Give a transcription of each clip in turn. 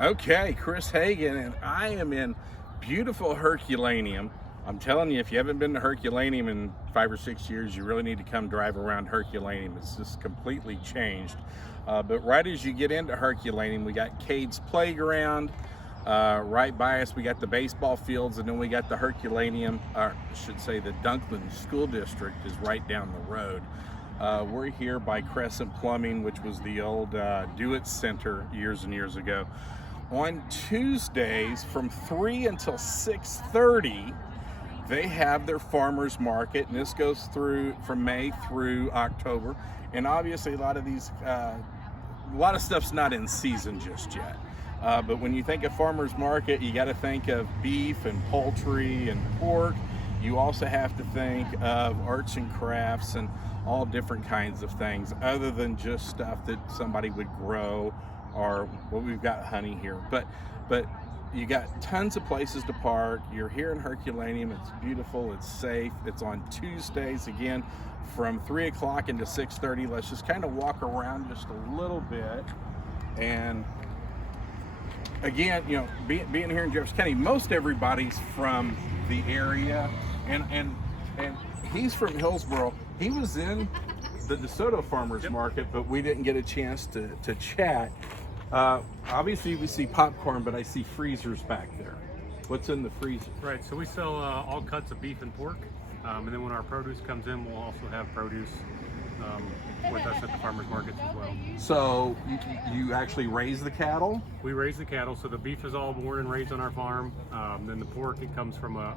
Okay, Chris Hagan, and I am in beautiful Herculaneum. I'm telling you, if you haven't been to Herculaneum in 5 or 6 years, you really need to come drive around Herculaneum. It's just completely changed. But right as you get into Herculaneum, we got Kade's Playground. Right by us, we got the baseball fields, and then we got the Herculaneum, or I should say the Dunklin School District is right down the road. We're here by Crescent Plumbing, which was the old Do-It Center years and years ago. On Tuesdays from 3 until 6:30, they have their farmers market, and this goes through from May through October. And obviously, a lot of stuff's not in season just yet. But when you think of farmers market, you got to think of beef and poultry and pork. You also have to think of arts and crafts and all different kinds of things, other than just stuff that somebody would grow, or well, we've got honey here. But you got tons of places to park. You're here in Herculaneum. It's beautiful. It's safe. It's on Tuesdays again from 3 o'clock into 6:30. Let's just kind of walk around just a little bit. And again, you know, being here in Jefferson County, most everybody's from the area, and he's from Hillsboro. He was in the DeSoto Farmers Market, but we didn't get a chance to chat. Obviously, we see popcorn, but I see freezers back there. What's in the freezer? Right, so we sell all cuts of beef and pork, and then when our produce comes in, we'll also have produce with us at the farmers markets as well. So you actually raise the cattle? We raise the cattle, so the beef is all born and raised on our farm. Then the pork, it comes from a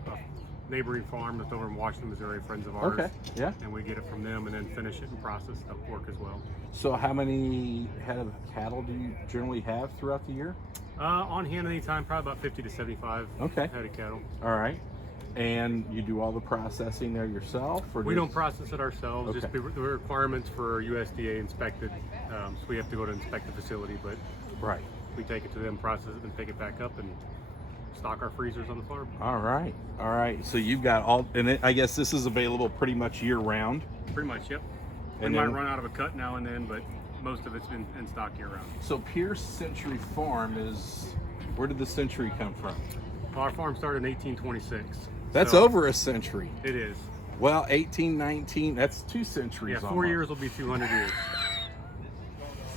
neighboring farm that's over in Washington, Missouri, friends of ours. Okay, yeah. And we get it from them and then finish it and process the pork as well. So how many head of cattle do you generally have throughout the year? On hand anytime, probably about 50 to 75 okay. head of cattle. All right. And you do all the processing there yourself? Or we don't process it ourselves, okay. just the requirements for USDA inspected, so we have to go to inspect the facility, but right. we take it to them, process it, and pick it back up and stock our freezers on the farm. All right. All right. So you've got all, and I guess this is available pretty much year round? Pretty much, yep. We And might then, run out of a cut now and then, but most of it's been in stock year round. So Pierce Century Farm is, where did the century come from? Our farm started in 1826. That's so over a century. It is. Well, 1819, that's 2 centuries. Yeah, 4 almost. years will be 200 years.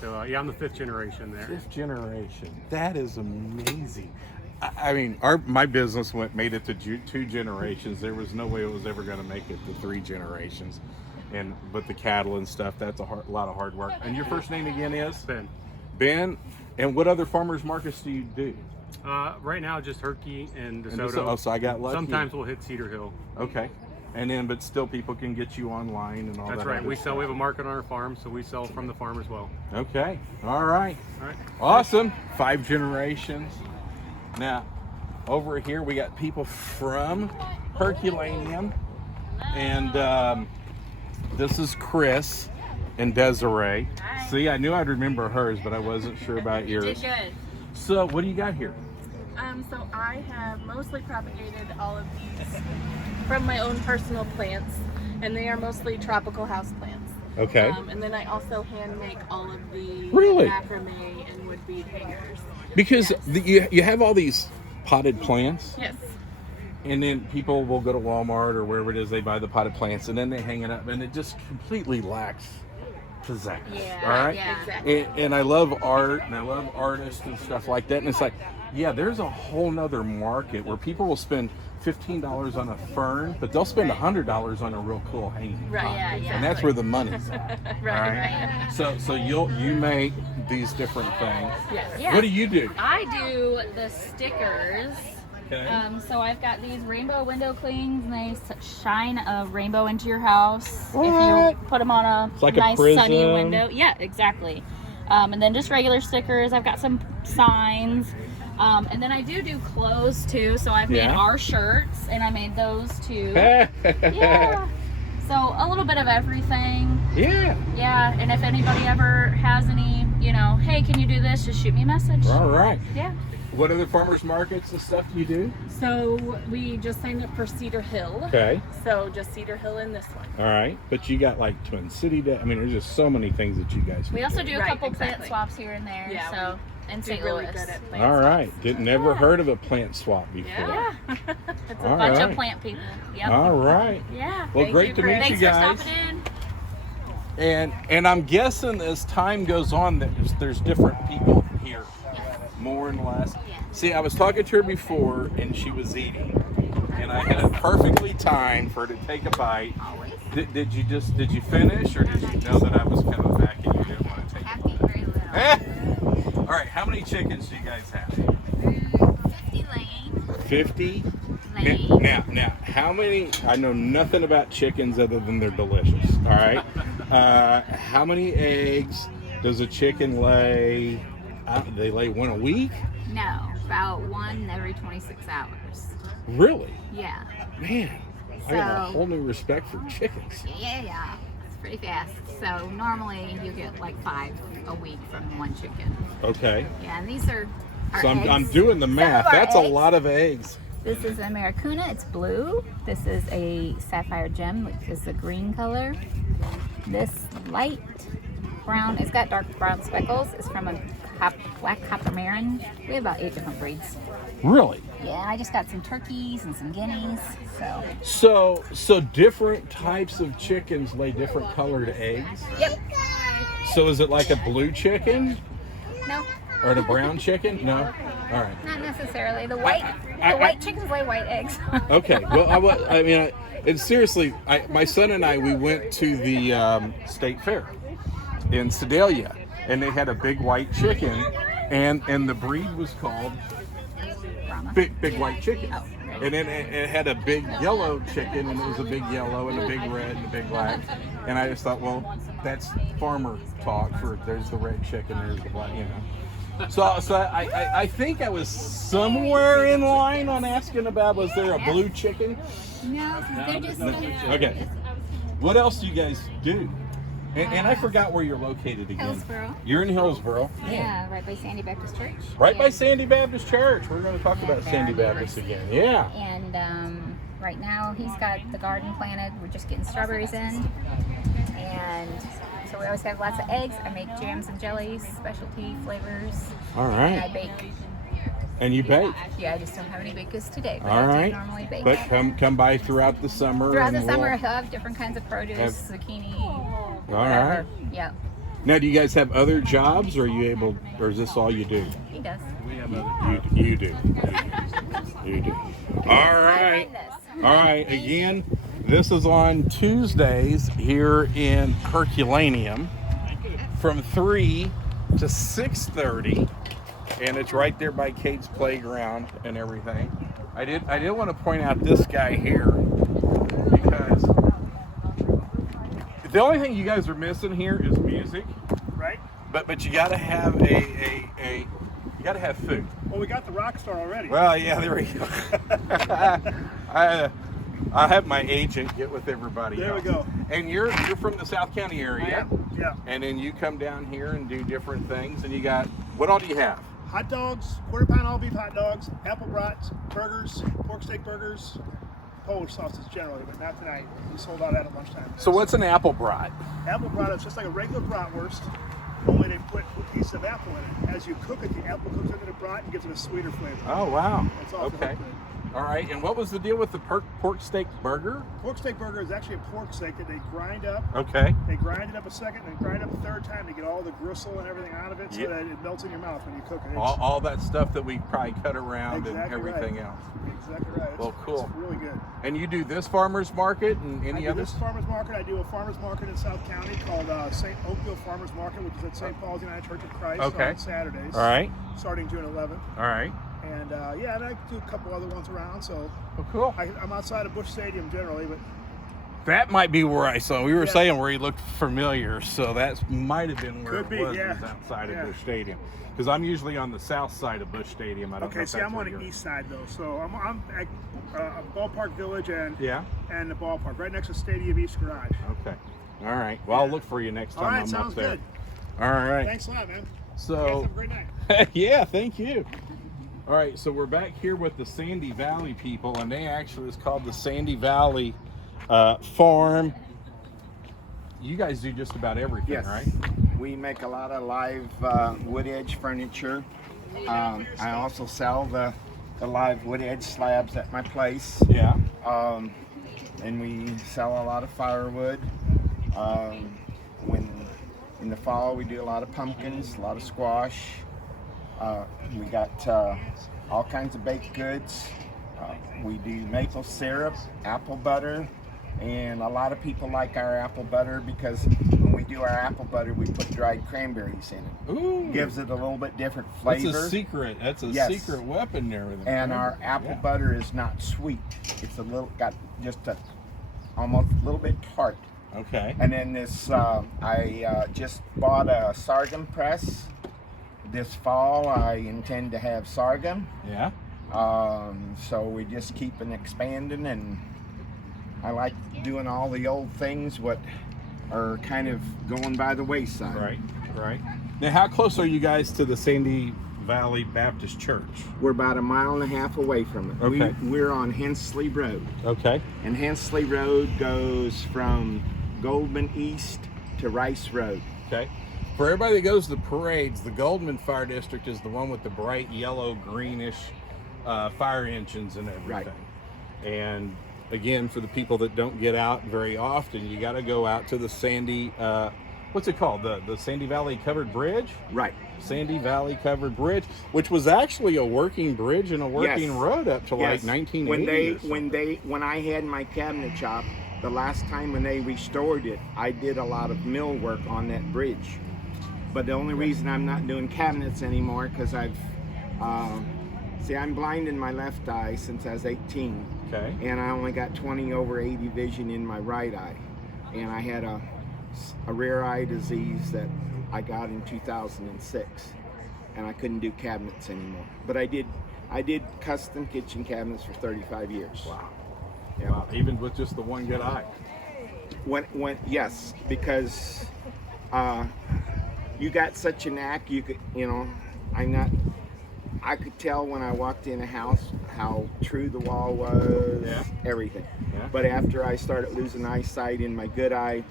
So yeah, I'm the 5th generation there. 5th generation. That is amazing. I mean, my business made it to 2 generations. There was no way it was ever going to make it to 3 generations. But the cattle and stuff, that's a lot of hard work. And your first name again is? Ben. Ben. And what other farmers markets do you do? Right now, just Herky and DeSoto. Oh, so I got lucky. Sometimes we'll hit Cedar Hill. Okay. And then, but still people can get you online and all that. That's right. We have a market on our farm, so we sell from the farm as well. Okay. All right. All right. Awesome. 5 generations. Now, over here we got people from Herculaneum, and this is Chris and Desiree. Hi. See, I knew I'd remember hers, but I wasn't sure about yours. You did good. So, what do you got here? So I have mostly propagated all of these from my own personal plants, and they are mostly tropical house plants. Okay. And then I also hand make all of the Really? macrame and wood bead hangers. Because Yes. you have all these potted plants, Yes. and then people will go to Walmart or wherever it is, they buy the potted plants, and then they hang it up, and it just completely lacks pizzazz. Yeah. All right. Yeah. Exactly. And I love art, and I love artists and stuff like that. And it's like, yeah, there's a whole nother market where people will spend $15 on a fern, but they'll spend $100 on a real cool hanging. Right, pot. yeah, And that's exactly. where the money's at. Right. So you make these different things. Yes. Yeah. What do you do? I do the stickers. Okay. So I've got these rainbow window clings, and they shine a rainbow into your house if What? you put them on a It's like a nice sunny prism. window. Yeah, exactly. And then just regular stickers. I've got some signs. And then I do clothes too. So I've made Yeah. our shirts, and I made those too. Yeah. So a little bit of everything. Yeah. Yeah. And if anybody ever has any, hey, can you do this? Just shoot me a message. All right. Yeah. What other farmers markets and stuff do you do? So we just signed up for Cedar Hill. Okay. So just Cedar Hill in this one. All right. But you got like Twin City. I mean, there's just so many things that you guys can We also do a Right, couple exactly. plant swaps here and there. Yeah, So in do St. really Louis. good at plant All right. swaps. Didn't never heard of a plant swap before. Yeah. It's a All bunch right. of plant people. Yep. All right. Yeah. Well, Thank great you, to meet Chris. you Thanks guys. for stopping in. And I'm guessing as time goes on that there's different people here, more and less. Yeah. See, I was talking to her before, and she was eating, and I had it perfectly timed for her to take a bite. Always. Did you finish, or did you know that I was coming back and you didn't want to take Happy a very little. bite? All right, how many chickens do you guys have? 50 lane. 50. Lane. Now, how many? I know nothing about chickens other than they're delicious. All right. How many eggs does a chicken lay? They lay one a week? No, about 1 every 26 hours. Really? Yeah. Man, I got a So- whole new respect for chickens. Yeah. It's pretty fast. So normally you get like 5 a week from one chicken. Okay. Yeah, and these are our So I'm eggs. doing the Some math. of our That's a eggs. lot of eggs. This is an Americana, it's blue. This is a sapphire gem, which is the green color. This light brown, it's got dark brown speckles. It's from a black copper marin. We have about 8 different breeds. Really? Yeah, I just got some turkeys and some guineas. So different types of chickens lay different colored eggs. yep. So is it like a blue chicken No, or a brown chicken? No. All right. not necessarily. The white chickens lay white eggs. Okay. Well, I mean, and seriously, my son and I, we went to the state fair in Sedalia, and they had a big white chicken, and the breed was called Brahma. big white chicken. Oh, right. And then it had a big yellow chicken, and it was a big yellow and a big red and a big black. And I just thought, well, that's farmer talk for there's the red chicken, there's the black, you know. So I think I was somewhere in line on asking about, was there a blue chicken? No, they're just. Okay. What else do you guys do? And I forgot where you're located again. Hillsboro. You're in Hillsboro. Yeah, right by Sandy Baptist Church. Right by And- Sandy Baptist Church. We're going to talk about Yeah, Sandy there are Baptist neighbors. again. Yeah. And right now he's got the garden planted. We're just getting strawberries in. And so we always have lots of eggs. I make jams and jellies, specialty flavors. All And I right. bake. And you bake. Yeah, I just don't have any bakers today. But All I right. do normally bake. But come by throughout the summer. Throughout the and summer, we'll- he'll have different kinds of produce, zucchini, All whatever. right. Yeah, Now, do you guys have other jobs, or are you able, or is this all you do? he does. We have other. You do. You do. All right. I like this. All right. Again, this is on Tuesdays here in Herculaneum from 3 to 6:30, and it's right there by Kate's playground and everything. I did want to point out this guy here because the only thing you guys are missing here is music, Right? but you got to have you got to have food. Well, we got the rock star already. Well, yeah, there we go. I have my agent get with everybody There we else. go. And you're from the South County area, Yeah. and then you come down here and do different things. And you got, what all do you have? Hot dogs, quarter pound all beef hot dogs, apple brats, burgers, pork steak burgers, Polish sausage generally, but not tonight. We sold out at lunchtime. So what's an apple brat? Apple brat is just like a regular bratwurst, only they put a piece of apple in it. As you cook it, the apple cooks into the brat and gives it a sweeter flavor. Oh, wow. It's awful Okay. good. All right. And what was the deal with the pork steak burger? Pork steak burger is actually a pork steak that they grind up. Okay. They grind it up a second, and grind up a third time to get all the gristle and everything out of it, so Yeah. that it melts in your mouth when you cook it. It's All that stuff that we probably cut around and Exactly everything right. else. exactly right. Well, cool. It's really good. And you do this farmer's market and I any do others? this farmer's market. I do a farmer's market in South County called St. Oakville Farmer's Market, which is at St. Paul's United Church of Christ Okay. on Saturdays. All right. Starting June 11th. All right. And yeah, and I do a couple other ones around. So Well, cool. I'm outside of Busch Stadium generally, but That might be where I saw. We were Yeah. saying where he looked familiar, so that might have been where Could it be, was. yeah. Was outside Yeah. of Busch Stadium, because I'm usually on the south side of Busch Stadium. I don't know okay. if See, that's I'm where on the you're- east side though, so I'm at Ballpark Village and Yeah. the ballpark, right next to Stadium East Garage. Okay. All right. Well, I'll look for you next time All right, I'm sounds up there. good. All right. Thanks a lot, man. You guys So, have a great night. yeah, thank you. All right, so we're back here with the Sandy Valley people, and they actually is called the Sandy Valley Farm. You guys do just about everything, Yes. right? We make a lot of live wood edge furniture. I also sell the live wood edge slabs at my place. Yeah. And we sell a lot of firewood. When in the fall we do a lot of pumpkins, a lot of squash. We got all kinds of baked goods. We do maple syrup, apple butter, and a lot of people like our apple butter because when we do our apple butter, we put dried cranberries in it. Ooh. Gives it a little bit different flavor. That's a secret. That's a Yes. secret weapon there. With And our apple butter is not sweet. It's got just almost a little bit tart. Okay. And then this, I just bought a sorghum press. This fall, I intend to have sorghum. Yeah. So we just keep expanding, and I like doing all the old things what are kind of going by the wayside. Right. Right. Now, how close are you guys to the Sandy Valley Baptist Church? We're about 1.5 miles away from it. Okay. We're on Hensley Road. Okay. And Hensley Road goes from Goldman East to Rice Road. Okay. For everybody that goes to the parades, the Goldman Fire District is the one with the bright yellow, greenish fire engines and everything. Right. And again, for the people that don't get out very often, you got to go out to the Sandy, what's it called? The Sandy Valley Covered Bridge? Right. Sandy Valley Covered Bridge, which was actually a working bridge and a working Yes. road up to like Yes. 1980. When I had my cabinet shop, the last time when they restored it, I did a lot of mill work on that bridge. But the only reason I'm not doing cabinets anymore because I'm blind in my left eye since I was 18. Okay. And I only got 20/80 vision in my right eye. And I had a rare eye disease that I got in 2006. And I couldn't do cabinets anymore. But I did custom kitchen cabinets for 35 years. Wow. Yeah. Wow. Even with just the one good eye. Yes, because you got such a knack. I could tell when I walked in a house how true the wall was. Yeah. Everything. Yeah. But after I started losing eyesight in my good eye,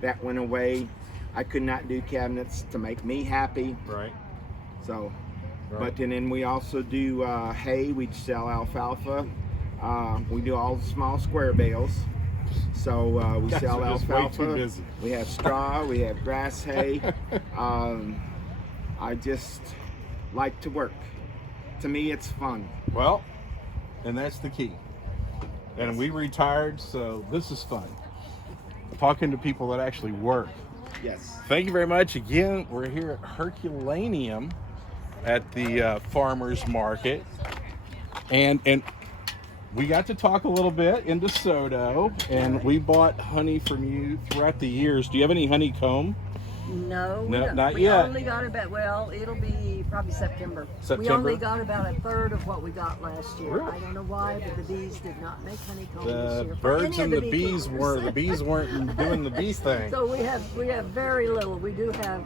that went away. I could not do cabinets to make me happy. Right. So, Right. but then we also do hay. We sell alfalfa. We do all the small square bales. So we Guys sell are just way too alfalfa. busy. We have straw. We have grass hay. I just like to work. To me, it's fun. Well, and that's the key. And we retired, so this is fun. Talking to people that actually work. Yes. Thank you very much. Again, we're here at Herculaneum at the farmers market, and we got to talk a little bit in DeSoto, and we bought honey from you throughout the years. Do you have any honeycomb? No, No, we not yet. only got about, well, it'll be probably September. We September? only got about 1/3 of what we got last year. Really? I don't know why, but the bees did not make honeycomb this The year. for birds any and of the bee bees keepers. weren't doing the bee thing. So we have very little. We do have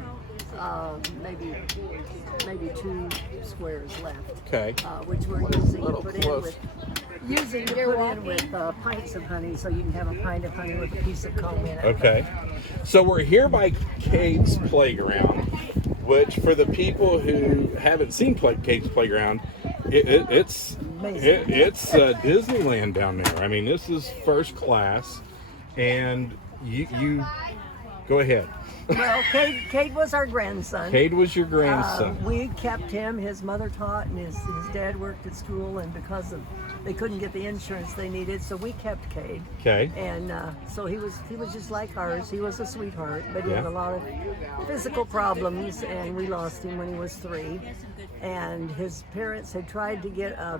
maybe 2 squares left, Okay. which we're using to little put close. in with pints of honey, so you can have a pint of honey with a piece of comb in it. Okay. So we're here by Kade's Playground, which for the people who haven't seen Kade's Playground, it's Amazing. it's Disneyland down there. I mean, this is first class, and you go ahead. Well, Kade was our grandson. Kade was your grandson. We kept him. His mother taught, and his dad worked at school. And because they couldn't get the insurance they needed, so we kept Kade. Okay. And so he was just like ours. He was a sweetheart, but he had Yeah. a lot of physical problems, and we lost him when he was 3. And his parents had tried to get a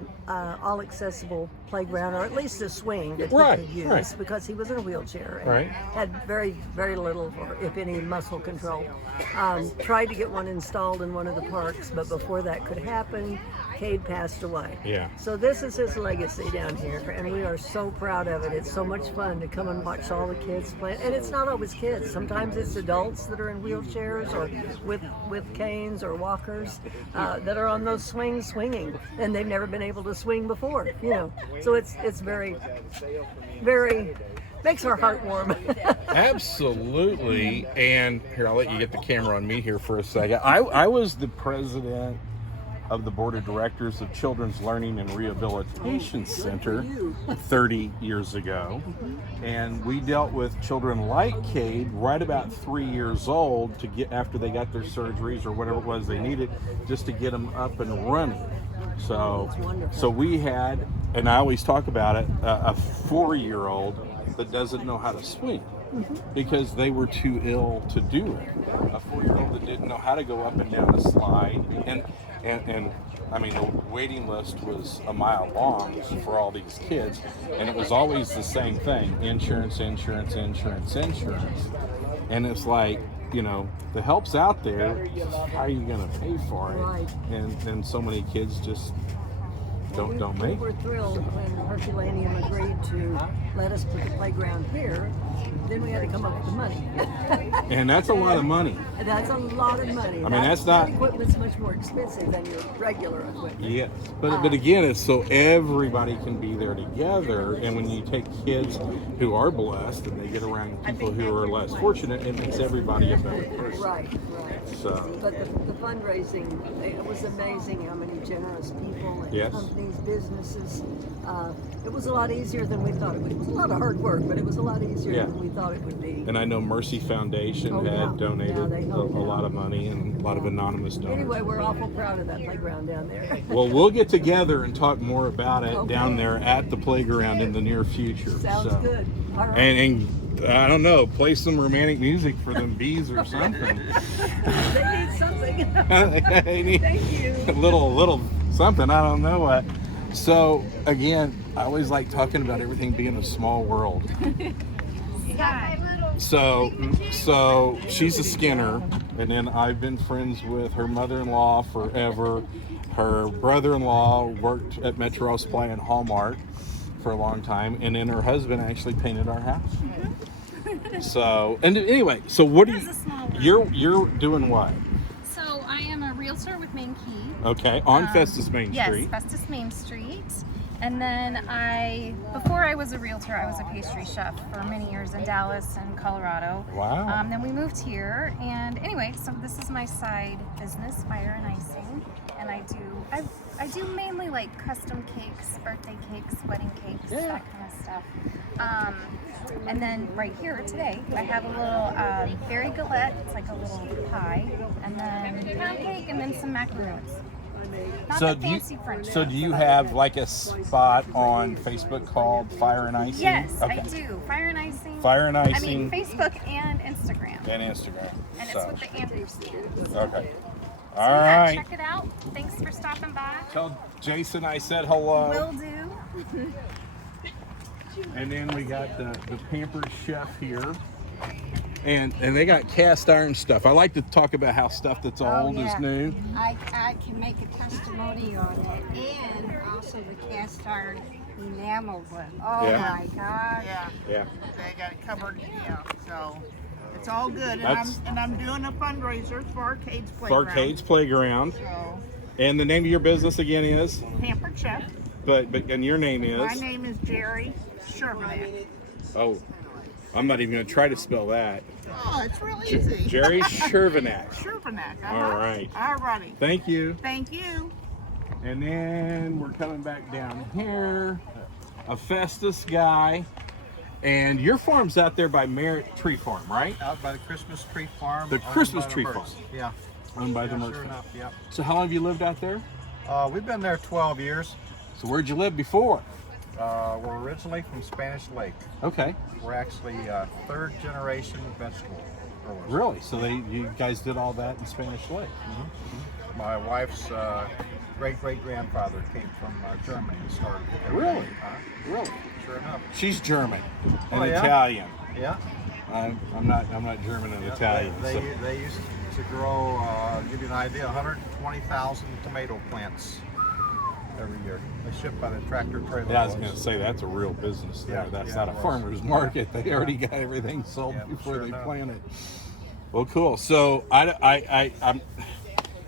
all-accessible playground, or at least a swing that he Right, could use, right. because he was in a wheelchair and Right. had very, very little, or if any, muscle control. Tried to get one installed in one of the parks, but before that could happen, Kade passed away. Yeah. So this is his legacy down here, and we are so proud of it. It's so much fun to come and watch all the kids play. And it's not always kids. Sometimes it's adults that are in wheelchairs or with canes or walkers that are on those swings swinging, and they've never been able to swing before. So it's very, very makes our heart warm. Absolutely. And here, I'll let you get the camera on me here for a second. I was the president of the board of directors of Children's Learning and Rehabilitation Center 30 years ago. And we dealt with children like Kade right about 3 years old to get after they got their surgeries or whatever it was they needed, just to get them up and running. So we had, and I always talk about it, a 4-year-old that doesn't know how to swim because they were too ill to do it. A 4-year-old that didn't know how to go up and down a slide, and I mean, the waiting list was a mile long for all these kids, and it was always the same thing: insurance, insurance, insurance, insurance. And it's like, you know, the help's out there. How are you going to pay for it? Right. And so many kids just don't make We were thrilled when Herculaneum agreed to let us put the playground here. Then we had to come up with the money. And that's a lot of money. And that's a lot of money. I mean, that's not- that equipment's much more expensive than your regular equipment. Yeah, but again, it's so everybody can be there together. And when you take kids who are blessed and they get around people who are less fortunate, it makes everybody a better person. Right. So, But the fundraising, it was amazing how many generous people and Yes. companies, businesses. It was a lot easier than we thought it would. It was a lot of hard work, but it was a lot easier Yeah. than we thought it would be. and I know Mercy Foundation Oh, had yeah. donated Yeah, they a helped out. lot of money and a lot of anonymous donors. Anyway, we're awful proud of that playground down there. Well, we'll get together and talk more about it Okay. down there at the playground in the near future. Sounds good. All right. And I don't know, play some romantic music for them bees or something. They need something. They need Thank you. a little something, I don't know what. So again, I always like talking about everything being a small world. So she's a Skinner, and then I've been friends with her mother-in-law forever. Her brother-in-law worked at Metro Supply and Hallmark for a long time, and then her husband actually painted our house. So, and anyway, so what are you're doing what? So I am a realtor with Main Key. Okay, on Festus Main Street. Yes, Festus Main Street. And then before I was a realtor, I was a pastry chef for many years in Dallas and Colorado. Wow. Then we moved here, and anyway, so this is my side business, Fire and Icing, and I do mainly like custom cakes, birthday cakes, wedding cakes, that kind of stuff. And then right here today, I have a little berry galette. It's like a little pie, and then pound cake, and then some macaroons. Not So the fancy French do ones, you but- have like a spot on Facebook called Fire and Icing? Yes, Okay. I do. Fire and Icing. Fire and I Icing mean, Facebook and Instagram. and Instagram. And it's So, with the Andrew stand. okay. So All yeah, right. check it out. Thanks for stopping by. Tell Jason I said hello. Will do. And then we got the Pampered Chef here. And they got cast iron stuff. I like to talk about how stuff that's old is new. I can make a testimony on it, and also the cast iron enamel one. Oh Yeah. my God! Yeah, Yeah. they got it covered. Yeah, so it's all good. And That's- I'm doing a fundraiser for Arcade's For Playground. Arcade's Playground. So And the name of your business again is? Pampered Chef. But and your name is? My name is Jerry Shermanek. Oh, I'm not even going to try to spell that. Oh, it's real easy. Jerry Shervanak. Shermanek. All right. All righty. Thank you. Thank you. And then we're coming back down here. A Festus guy. And your farm's out there by Merritt Tree Farm, right? Out by the Christmas Tree Farm. The owned Christmas by the Tree Mertz. Farm. Yeah. Owned by Yeah, the Mertz. sure enough, yep. So how long have you lived out there? We've been there 12 years. So where'd you live before? We're originally from Spanish Lake. Okay. We're actually third generation vegetable growers. Really? So you guys did all that in Spanish Lake? My wife's great-great-grandfather came from Germany and started. Really? Really? Sure enough. She's German and Oh, yeah? Italian. Yeah. I'm not German and Yeah, Italian. so. They used to grow, give you an idea, 120,000 tomato plants every year. They ship by the tractor trailer. Yeah, I was loads. going to say that's a real business there. Yeah, That's yeah, not a it was. farmer's market. They already got everything sold Yeah, before sure they enough. plant it. Well, cool. So I'm.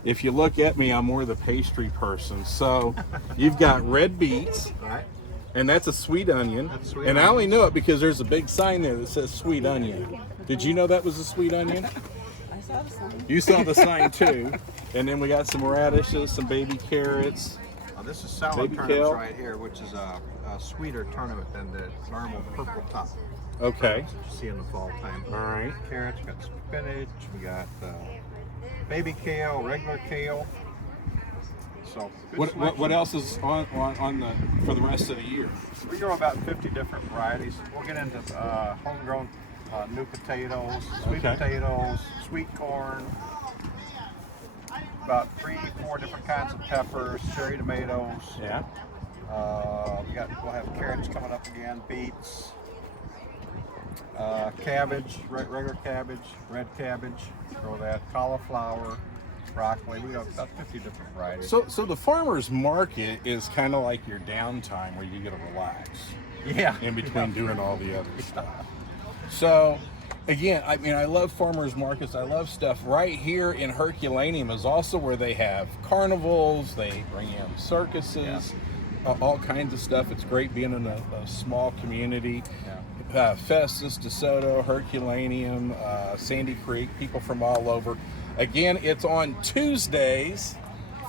If you look at me, I'm more the pastry person. So you've got red beets, Right. And that's a sweet onion. That's sweet and I onion. only know it because there's a big sign there that says sweet onion. Did you know that was a sweet onion? I saw the sign. You saw the sign too. And then we got some radishes, some baby carrots. This is salad Baby turnips kale. right here, which is a sweeter turnip than the normal purple top. Okay. That you see in the fall time. All right. Carrots, we got spinach, we got baby kale, regular kale. So good What selection. else is on the for the rest of the year? We grow about 50 different varieties. We'll get into homegrown new potatoes, sweet Okay. potatoes, sweet corn, about 3-4 different kinds of peppers, cherry tomatoes. Yeah. We'll have carrots coming up again, beets, cabbage, regular cabbage, red cabbage, grow that, cauliflower, broccoli. We have about 50 different varieties. So the farmer's market is kind of like your downtime where you get to relax yeah, in between doing all the other stuff. So again, I mean, I love farmers markets. I love stuff. Right here in Herculaneum is also where they have carnivals. They bring in circuses, all kinds of stuff. It's great being in a small community. Festus, DeSoto, Herculaneum, Sandy Creek, people from all over. Again, it's on Tuesdays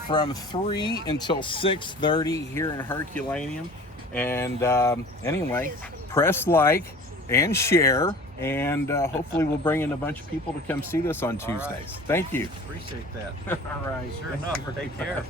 from 3 until 6:30 here in Herculaneum. And anyway, press like and share, and hopefully we'll bring in a bunch of people to come see this on Tuesdays. right. Thank you. Appreciate that. All right, sure enough. Take care.